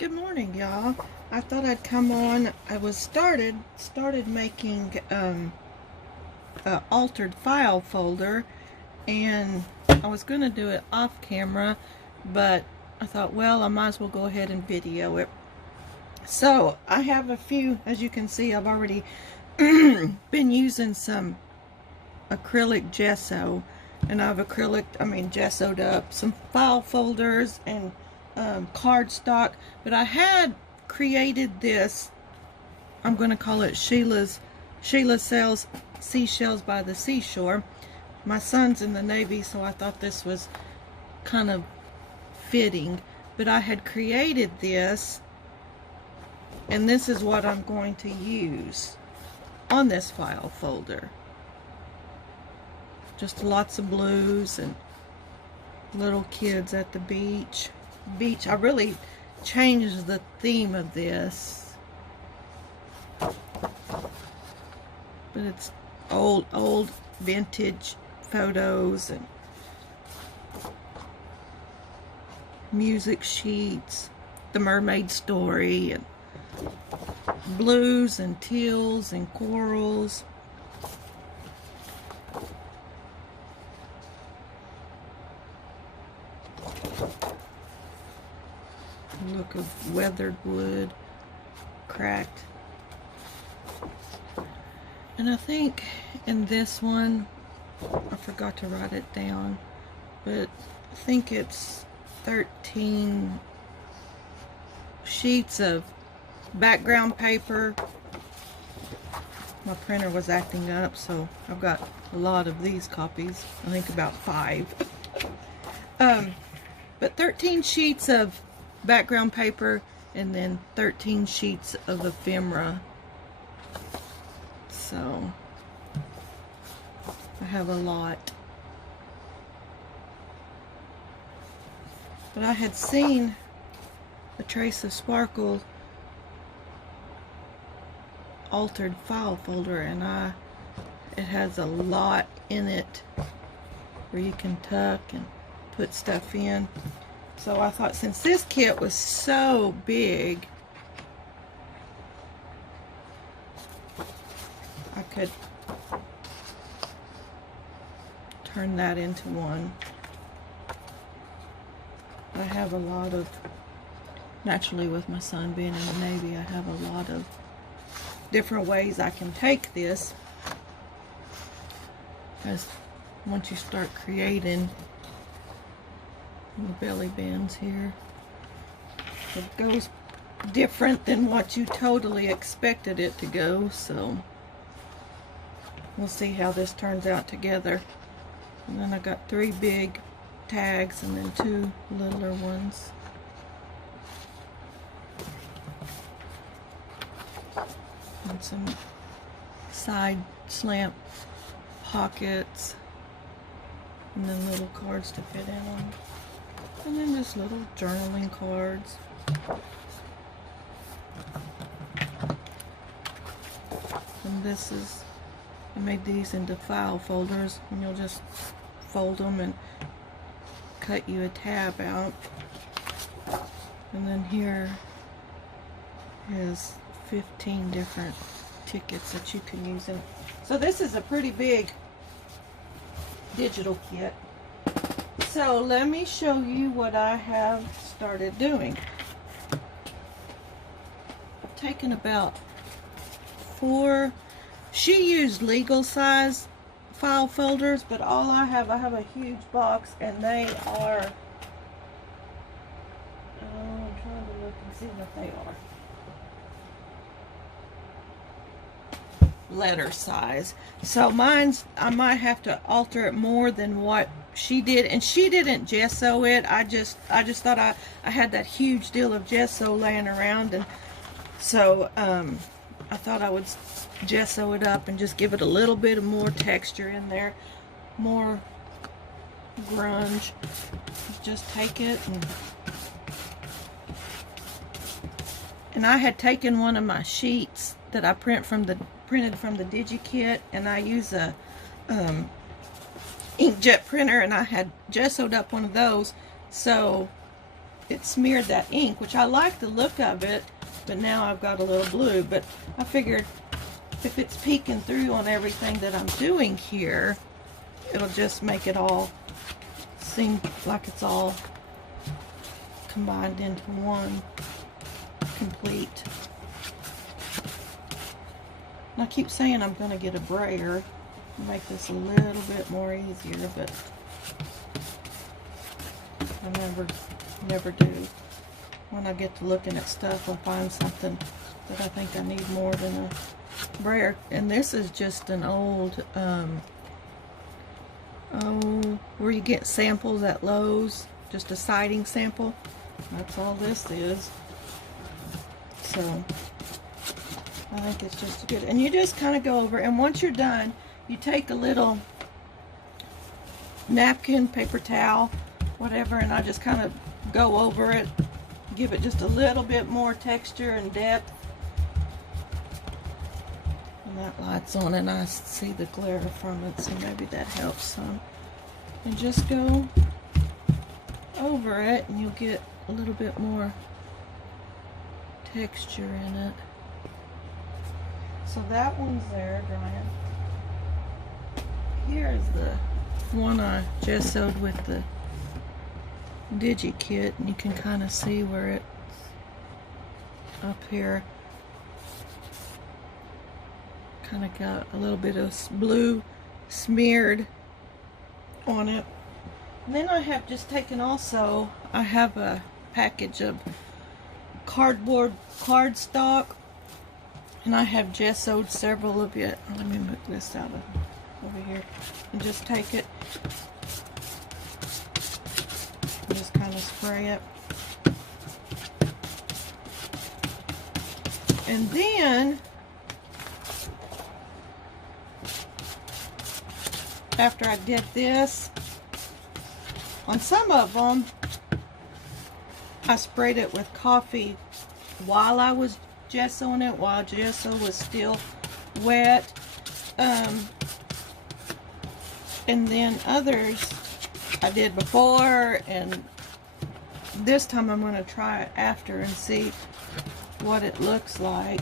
Good morning, y'all. I thought I'd come on. I was started making a altered file folder, and I was going to do it off camera, but I thought, well, I might as well go ahead and video it. So I have a few, as you can see, I've already been using some acrylic gesso, and I've gessoed up some file folders and cardstock, but I had created this. I'm going to call it Sheila Sells Seashells by the Seashore. My son's in the Navy, so I thought this was kind of fitting, but I had created this, and this is what I'm going to use on this file folder. Just lots of blues and little kids at the beach. I really changed the theme of this, but it's old vintage photos and music sheets, the mermaid story, and blues and teals and corals. Look of weathered wood, cracked. And I think in this one, I forgot to write it down, but I think it's 13 sheets of background paper. My printer was acting up, so I've got a lot of these copies. I think about 5. But 13 sheets of background paper, and then 13 sheets of ephemera. So I have a lot. But I had seen a Trace of Sparkle altered file folder, and it has a lot in it where you can tuck and put stuff in. So I thought, since this kit was so big, I could turn that into one. I have a lot of, naturally with my son being in the Navy, I have a lot of different ways I can take this. As once you start creating the belly bands here, it goes different than what you totally expected it to go, so we'll see how this turns out together. And then I got 3 big tags and then 2 littler ones. And some side slant pockets, and then little cards to fit in them. And then just little journaling cards. And this is, I made these into file folders, and you'll just fold them and cut you a tab out. And then here is 15 different tickets that you can use in. So this is a pretty big digital kit. So let me show you what I have started doing. I've taken about 4, she used legal size file folders, but all I have a huge box, and they are, I'm trying to look and see what they are. Letter size. So mine's, I might have to alter it more than what she did, and she didn't gesso it. I just thought I had that huge deal of gesso laying around, and so I thought I would gesso it up and just give it a little bit of more texture in there, more grunge. Just take it, and I had taken one of my sheets that I printed from the DigiKit, and I use a inkjet printer, and I had gessoed up one of those. So it smeared that ink, which I like the look of it, but now I've got a little blue. But I figured if it's peeking through on everything that I'm doing here, it'll just make it all seem like it's all combined into one complete. And I keep saying I'm going to get a brayer to make this a little bit more easier, but I never do. When I get to looking at stuff, I'll find something that I think I need more than a brayer. And this is just an old, where you get samples at Lowe's, just a siding sample. That's all this is. So I think it's just good. And you just kind of go over, and once you're done, you take a little napkin, paper towel, whatever, and I just kind of go over it, give it just a little bit more texture and depth. And that light's on and I see the glare from it, so maybe that helps some. And just go over it and you'll get a little bit more texture in it. So that one's there drying. Here's the one I gessoed with the DigiKit, and you can kind of see where it's up here. Kind of got a little bit of blue smeared on it. And then I have just taken also, I have a package of cardboard cardstock, and I have gessoed several of it. Let me move this out of over here and just take it and just kind of spray it. And then after I did this, on some of them I sprayed it with coffee while I was gessoing it, while gesso was still wet. And then others I did before, and this time I'm going to try it after and see what it looks like.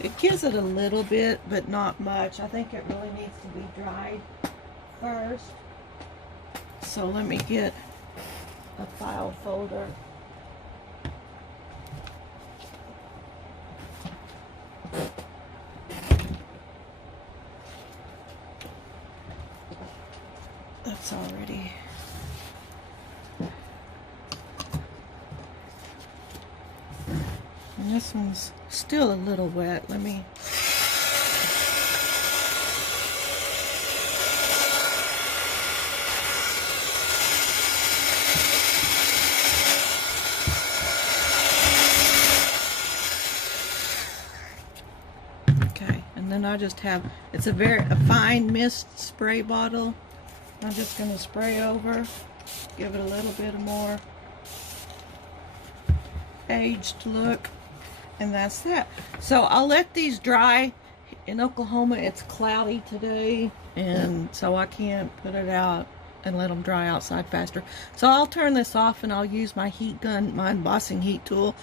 It gives it a little bit, but not much. I think it really needs to be dried first. So let me get a file folder. That's already. And this one's still a little wet. Let me. Okay, and then I just have, it's a fine mist spray bottle. I'm just going to spray over, give it a little bit more aged look, and that's that. So I'll let these dry. In Oklahoma it's cloudy today, and so I can't put it out and let them dry outside faster. So I'll turn this off and I'll use my heat gun, my embossing heat tool,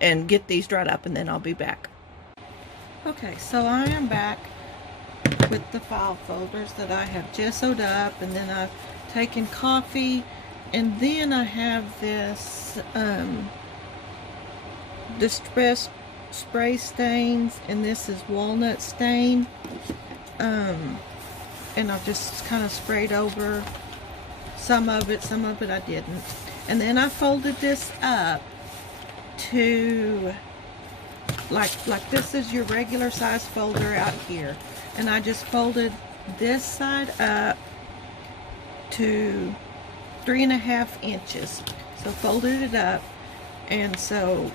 and get these dried up, and then I'll be back. Okay, so I am back with the file folders that I have gessoed up, and then I've taken coffee, and then I have this distress spray stains, and this is walnut stain, and I've just kind of sprayed over some of it I didn't. And then I folded this up to like this is your regular size folder out here, and I just folded this side up to 3.5 inches. So folded it up, and so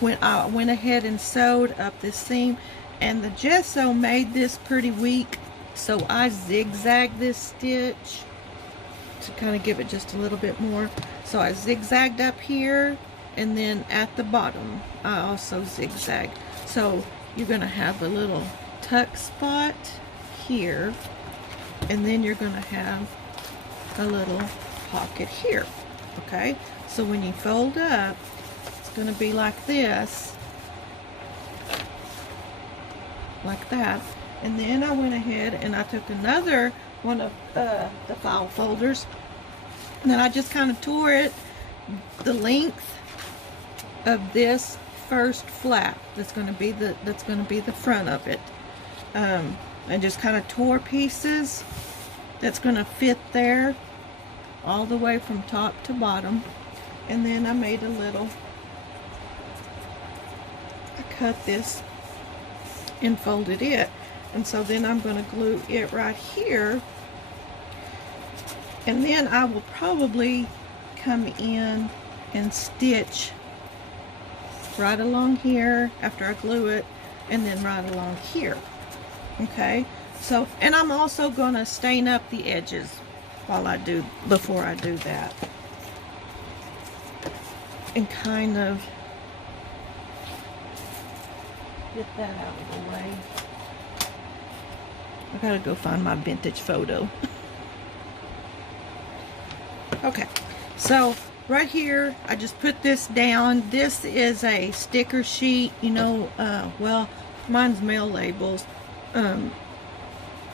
when I went ahead and sewed up this seam, and the gesso made this pretty weak, so I zigzagged this stitch to kind of give it just a little bit more. So I zigzagged up here, and then at the bottom I also zigzagged. So you're going to have a little tuck spot here, and then you're going to have a little pocket here. Okay, so when you fold up, it's going to be like this, like that. And then I went ahead and I took another one of the file folders, and then I just kind of tore it the length of this first flap that's going to be the front of it, and just kind of tore pieces that's going to fit there all the way from top to bottom. And then I made a little, I cut this and folded it, and so then I'm going to glue it right here, and then I will probably come in and stitch right along here after I glue it, and then right along here. Okay, so, and I'm also going to stain up the edges before I do that, and kind of get that out of the way. I gotta go find my vintage photo. Okay, so right here I just put this down. This is a sticker sheet, you know, well, mine's mail labels, and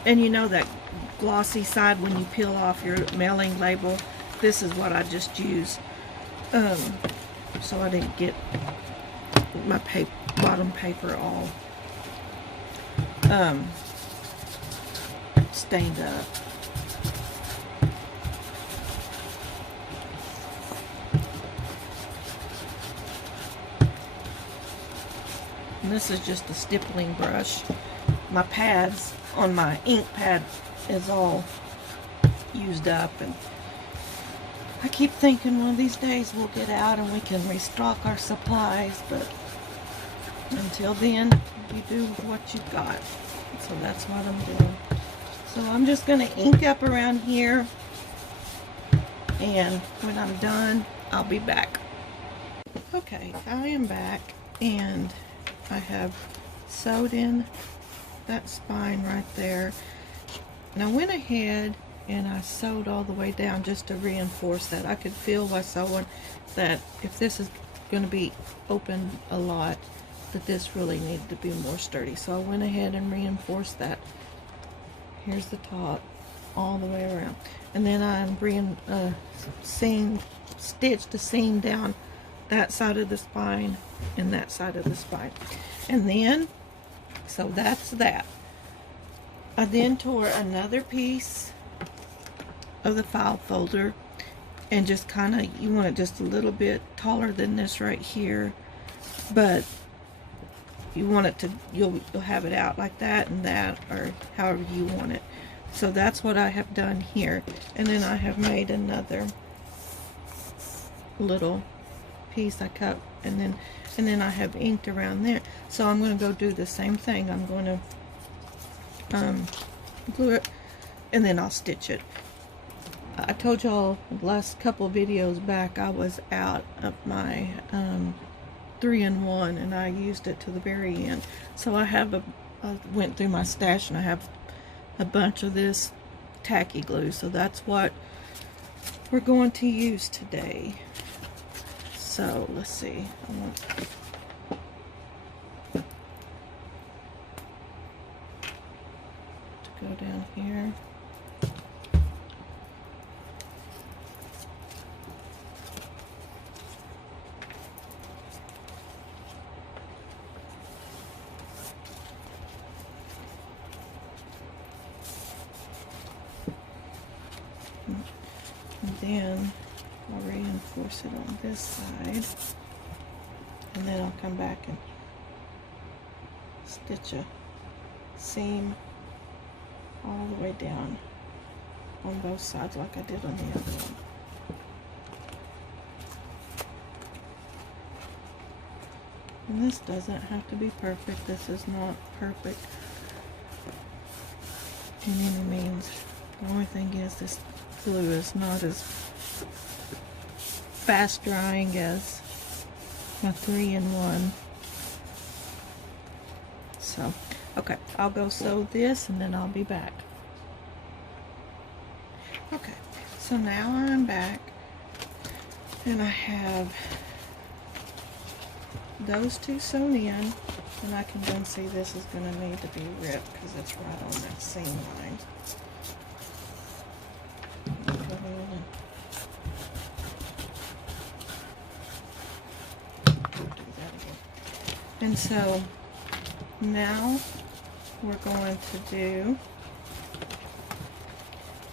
you know that glossy side when you peel off your mailing label. This is what I just used, so I didn't get my bottom paper all stained up. And this is just a stippling brush. My pads on my ink pad is all used up, and I keep thinking one of these days we'll get out and we can restock our supplies, but until then you do what you've got. So that's what I'm doing. So I'm just going to ink up around here, and when I'm done I'll be back. Okay, I am back, and I have sewed in that spine right there, and I went ahead and I sewed all the way down just to reinforce that. I could feel by sewing that if this is going to be open a lot, that this really needed to be more sturdy. So I went ahead and reinforced that. Here's the top all the way around, and then I'm stitched the seam down that side of the spine and that side of the spine. And then, so that's that. I then tore another piece of the file folder, and just kind of, you want it just a little bit taller than this right here, but you want it to, you'll have it out like that and that, or however you want it. So that's what I have done here. And then I have made another little piece I cut, and then I have inked around there. So I'm going to go do the same thing. I'm going to glue it, and then I'll stitch it. I told y'all the last couple videos back I was out of my 3-in-1, and I used it to the very end. So I went through my stash, and I have a bunch of this tacky glue. So that's what we're going to use today. So let's see. I want to go down here. And then I'll reinforce it on this side, and then I'll come back and stitch a seam all the way down on both sides like I did on the other one. And this doesn't have to be perfect. This is not perfect in any means. The only thing is this glue is not as fast drying as my 3-in-1. So, okay, I'll go sew this, and then I'll be back. Okay, so now I'm back, And I have those two sewn in, and I can then see this is going to need to be ripped because it's right on that seam line. Go ahead and do that again. And so now we're going to do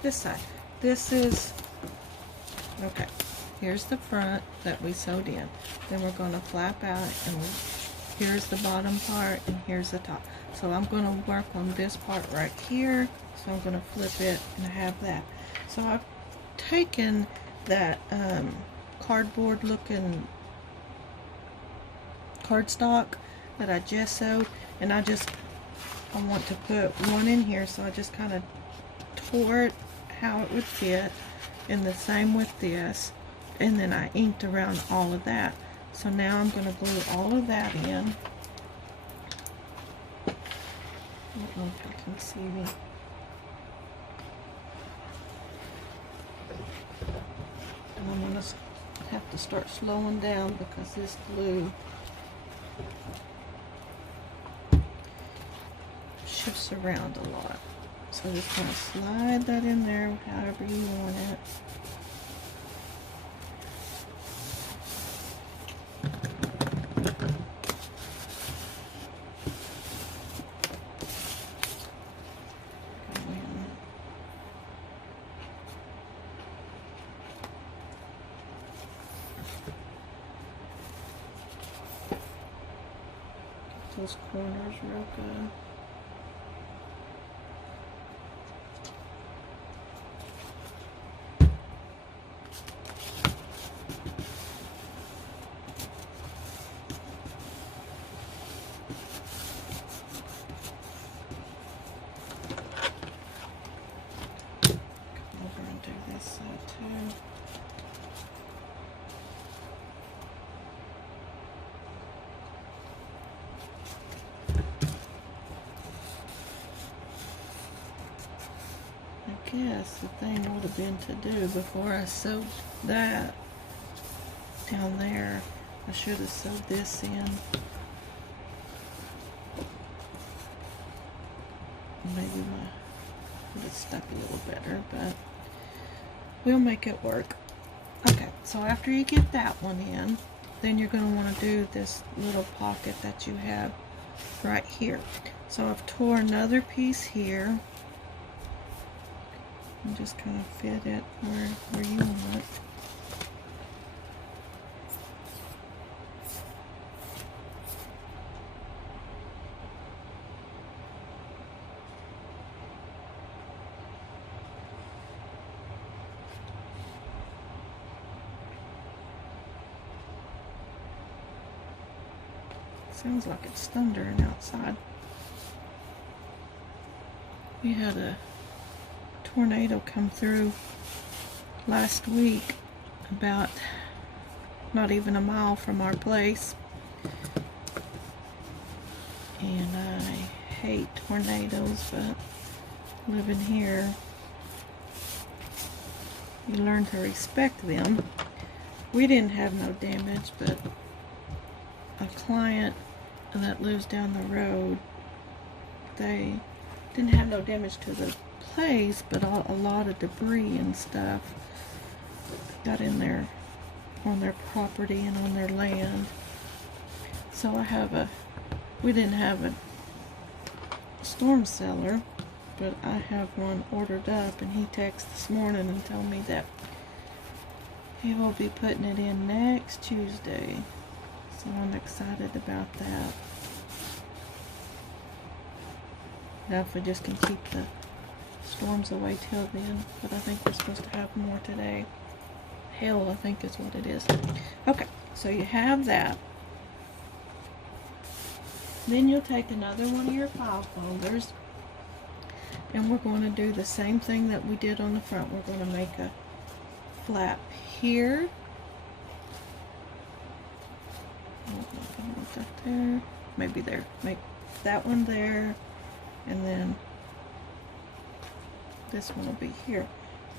this side. This is, okay, here's the front that we sewed in. Then we're going to flap out, and here's the bottom part, and here's the top. So I'm going to work on this part right here. So I'm going to flip it and have that. So I've taken that cardboard looking cardstock that I gessoed, and I want to put one in here, so I just kind of tore it how it would fit, and the same with this, and then I inked around all of that. So now I'm going to glue all of that in. I don't know if you can see me. And I'm going to have to start slowing down because this glue shifts around a lot. So just kind of slide that in there however you want it. Get those corners real good. Yes, the thing would have been to do before I sewed that down there. I should have sewed this in. Maybe would have stuck a little better, but we'll make it work. Okay, so after you get that one in, then you're going to want to do this little pocket that you have right here. So I've tore another piece here. And just kind of fit it where you want. Sounds like it's thundering outside. We had a tornado come through last week, about not even a mile from our place, and I hate tornadoes, but living here you learn to respect them. We didn't have no damage, but a client that lives down the road, they didn't have no damage to the place, but a lot of debris and stuff got in there on their property and on their land. So we didn't have a storm cellar, but I have one ordered up, and he texted this morning and told me that he will be putting it in next Tuesday. So I'm excited about that. Now if we just can keep the storms away till then, but I think we're supposed to have more today. Hail, I think is what it is. Okay, so you have that. Then you'll take another one of your file folders, and we're going to do the same thing that we did on the front. We're going to make a flap here. I don't know if I want that there. Maybe there. Make that one there, and then this one will be here.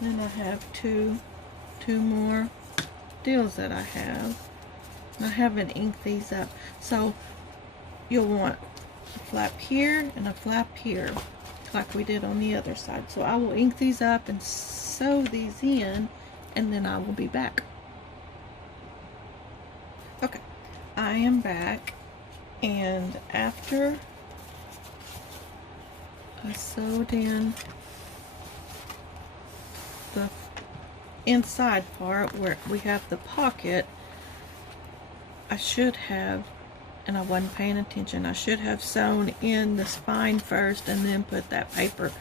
Then I have two more steels that I have. I haven't inked these up. So you'll want a flap here and a flap here, like we did on the other side. So I will ink these up and sew these in, and then I will be back. Okay, I am back, and after I sewed in the inside part where we have the pocket, I should have, and I wasn't paying attention, I should have sewn in the spine first and then put that paper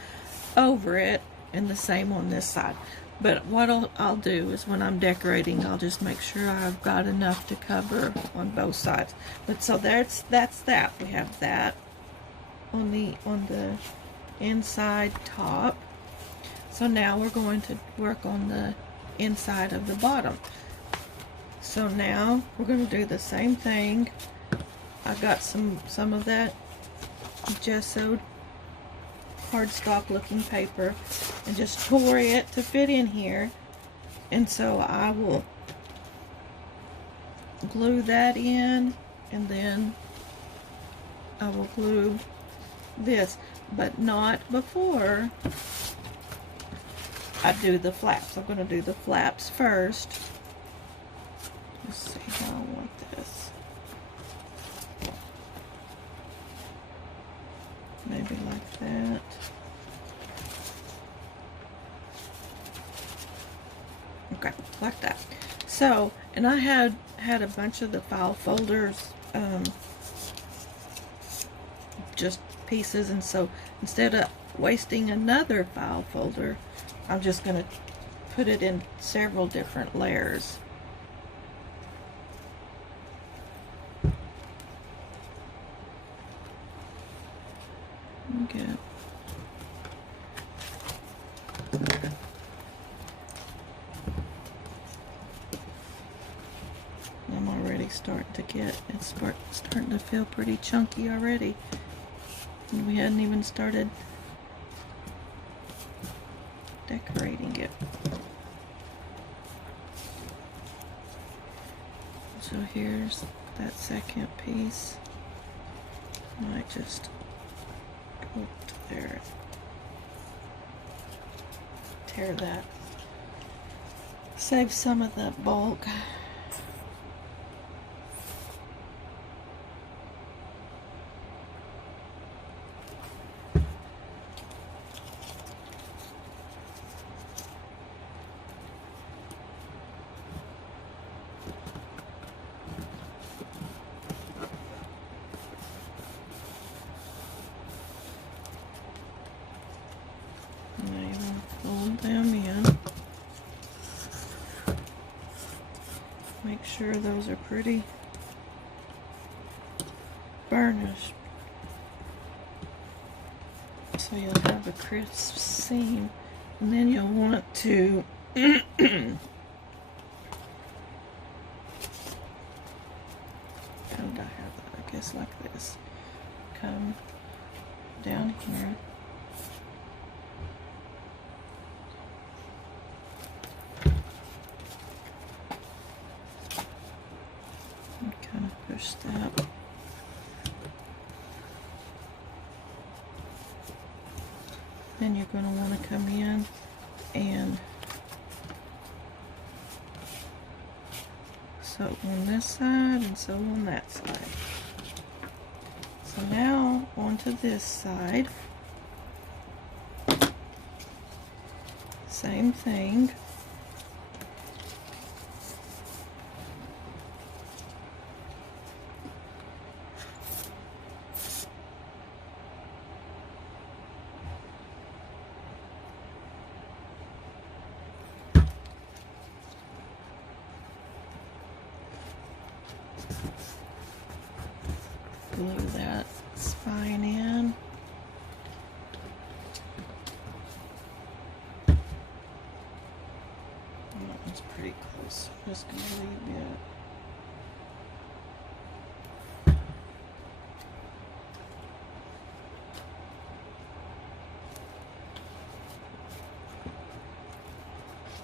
over it, and the same on this side. But what I'll do is when I'm decorating, I'll just make sure I've got enough to cover on both sides. But so that's that. We have that on the inside top. So now we're going to work on the inside of the bottom. So now we're going to do the same thing. I got some of that gessoed cardstock looking paper and just tore it to fit in here, and so I will glue that in, and then I will glue this, but not before I do the flaps. I'm going to do the flaps first. Let's see how I want this. Maybe like that. Okay, like that. So, and I had a bunch of the file folders, just pieces, and so instead of wasting another file folder, I'm just going to put it in several different layers. Okay. I'm already starting to get, it's starting to feel pretty chunky already. And we hadn't even started decorating it. So here's that second piece. I might just go to there, tear that, save some of the bulk. Fold them in. Make sure those are pretty burnished, so you'll have a crisp seam. And then you'll want to how did I have that? I guess like this. Come down here. Kind of push that. Then you're going to want to come in and sew on this side and sew on that side. So now onto this side. Same thing. Glue that spine in. That one's pretty close. I'm just going to leave it.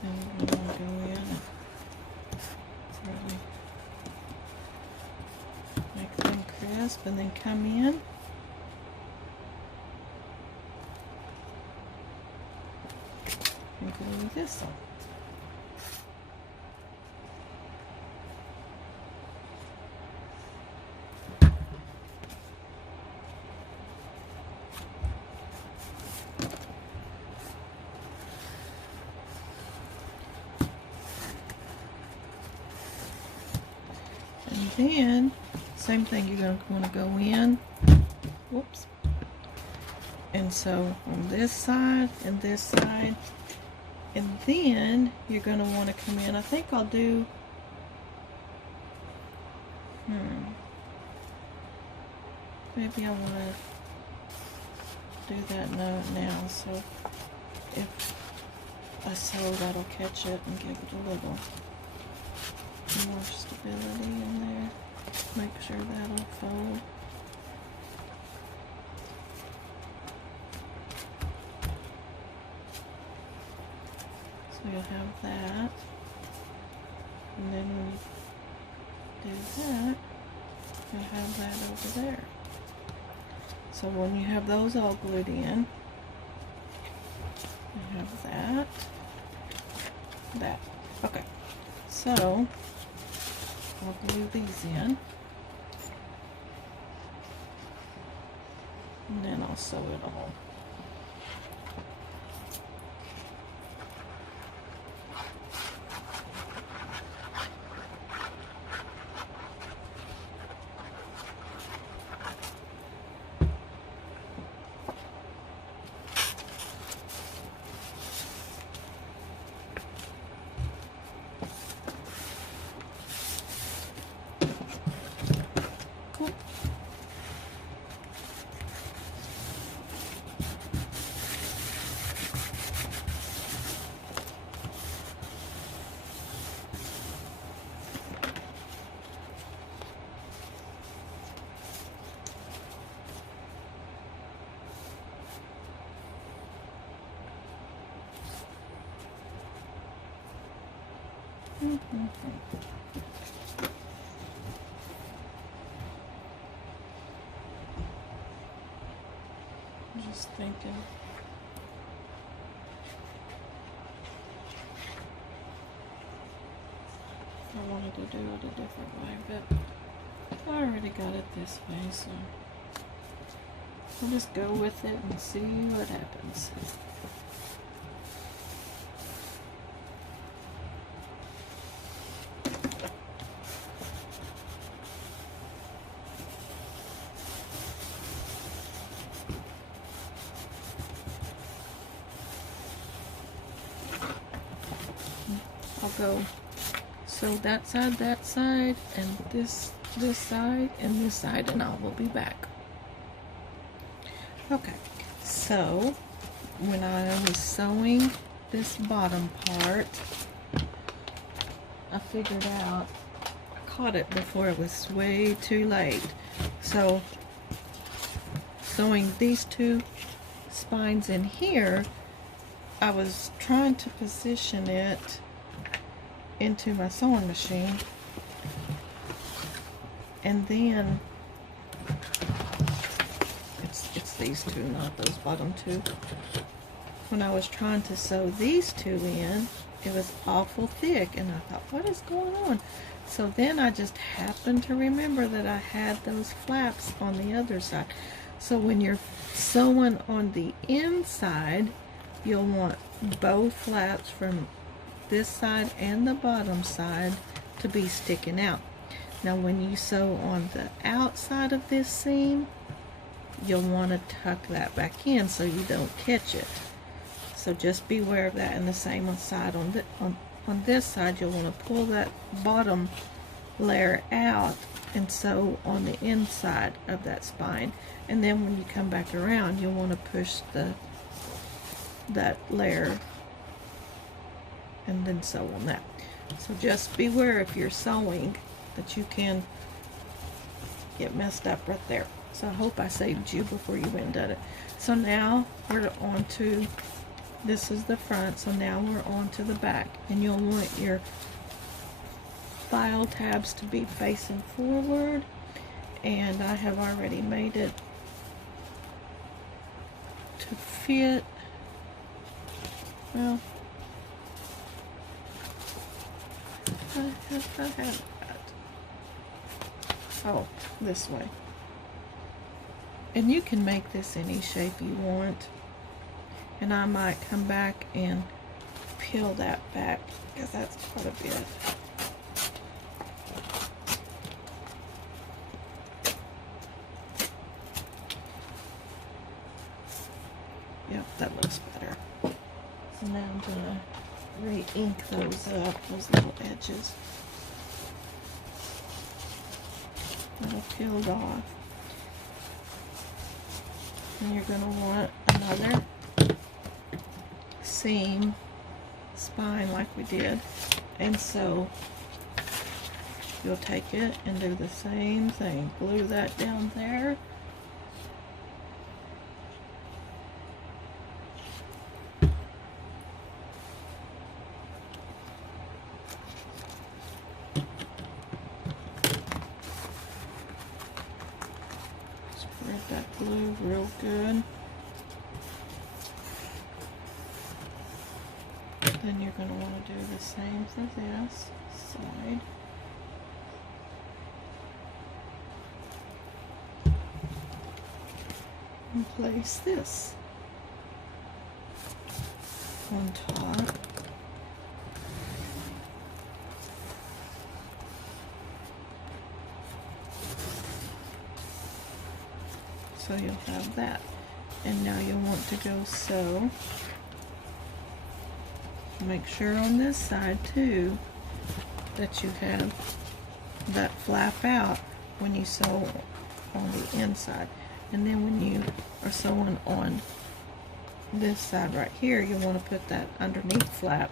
And we're going to go in clasp and then come in. And glue this on. Then, same thing, you're going to want to go in, whoops, and so on this side, and then you're going to want to come in. I think I'll do, maybe I want to do that now, so if I sew, that'll catch it and give it a little more stability in there. Make sure that'll fold. So you'll have that, and then when you do that, you'll have that over there. So when you have those all glued in, you have that. Okay, so I'll glue these in, and then I'll sew it all. I'm just thinking. I wanted to do it a different way, but I already got it this way, so I'll just go with it and see what happens. I'll go sew that side, and this side, and this side, and I will be back. Okay, so when I was sewing this bottom part, I figured out, I caught it before it was way too late. So sewing these two spines in here, I was trying to position it into my sewing machine, and then it's these two, not those bottom two. When I was trying to sew these two in, it was awful thick, and I thought, what is going on? So then I just happened to remember that I had those flaps on the other side. So when you're sewing on the inside, you'll want both flaps from this side and the bottom side to be sticking out. Now when you sew on the outside of this seam, you'll want to tuck that back in so you don't catch it. So just be aware of that. And the same side on this side, you'll want to pull that bottom layer out and sew on the inside of that spine. And then when you come back around, you'll want to push that layer and then sew on that. So just beware if you're sewing that you can get messed up right there. So I hope I saved you before you went and did it. So now we're on to, this is the front, so now we're on to the back, and you'll want your file tabs to be facing forward, and I have already made it to fit. Well, I have that. Oh, this way. And you can make this any shape you want. And I might come back and peel that back because that's quite a bit. Yep, that looks better. So now I'm gonna re-ink those up, those little edges that are peeled off. And you're gonna want another seam spine like we did, and so you'll take it and do the same thing. Glue that down there. Spread that glue real good. Then you're going to want to do the same for this side. And place this on top. So you'll have that. And now you'll want to go sew. Make sure on this side too that you have that flap out when you sew on the inside, and then when you are sewing on this side right here, you want to put that underneath flap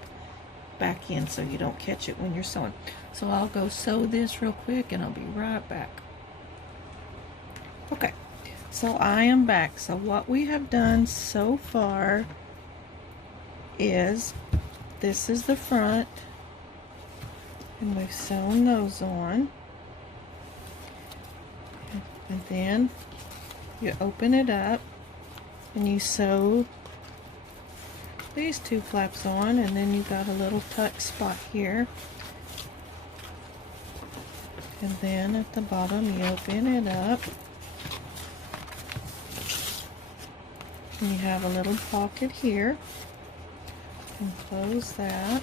back in so you don't catch it when you're sewing. So I'll go sew this real quick and I'll be right back. Okay, so I am back. So what we have done so far is this is the front, and we've sewn those on, and then you open it up and you sew these two flaps on, and then you got a little tuck spot here, and then at the bottom you open it up and you have a little pocket here. And close that,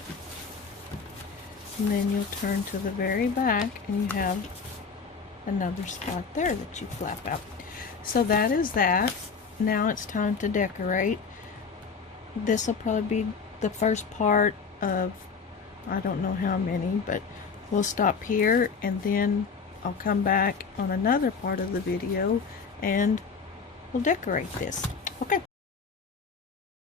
and then you'll turn to the very back and you have another spot there that you flap out. So that is that. Now it's time to decorate. This will probably be the first part of, I don't know how many, but we'll stop here and then I'll come back on another part of the video and we'll decorate this. Okay,